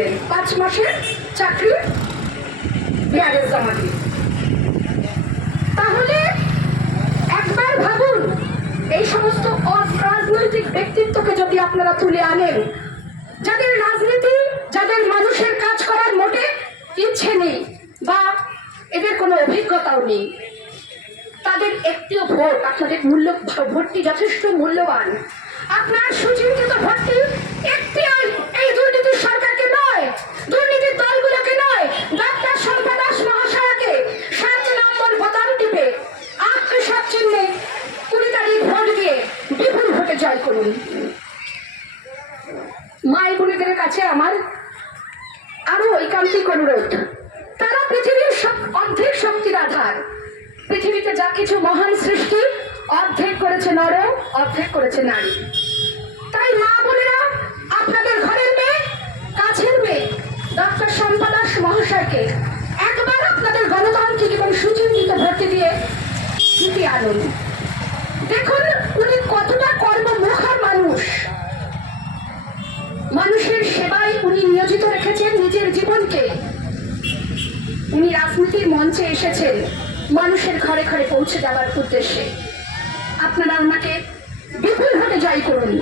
গেলেন পাঁচ মাসের চাকরি বিহারের জমা দিয়ে। তাহলে একবার ভাবুন, এই সমস্ত অরাজনৈতিক ব্যক্তিত্বকে যদি আপনারা তুলে আনেন, যাদের রাজনীতি, যাদের মানুষের কাজ করার মোটে ইচ্ছে নেই বা এদের কোনো অভিজ্ঞতাও নেই, তাদের একটিও ভোট, আপনাদের মূল্য, ভোটটি যথেষ্ট মূল্যবান। আপনার সুচিন্তিত ভোটটি একটি এই দুর্নীতির সরকারকে নয় দুর্নীতির দলগুলোকে নয় ডক্টর শম্পা দাস মহাশয়কে সাত নম্বর বোতাম টিপে আত্মসাত চিহ্নে কুড়ি তারিখ ভোট দিয়ে বিপুল ভোটে জয় করুন। মাই বোনেদের কাছে আমার আরও ঐকান্তিক অনুরোধ। তারা পৃথিবীর অর্ধেক শক্তির আধার। পৃথিবীতে যা কিছু মহান সৃষ্টি অর্ধেক করেছে নর, অর্ধেক করেছে নারী। তাই মা বোনেরা, আপনাদের ঘরের মেয়ে, কাছের মেয়ে, ডক্টর সম্পাদাস মহাশয়কে একবার আপনাদের গণতান্ত্রিক এবং সুচিন্তিত ভর্তি দিয়ে জিতে আনুন। দেখুন, উনি কতটা রাজনীতির মঞ্চে এসেছেন মানুষের ঘরে ঘরে পৌঁছে যাওয়ার উদ্দেশ্যে। আপনারা আমাকে বিপুলভাবে জয় করুন।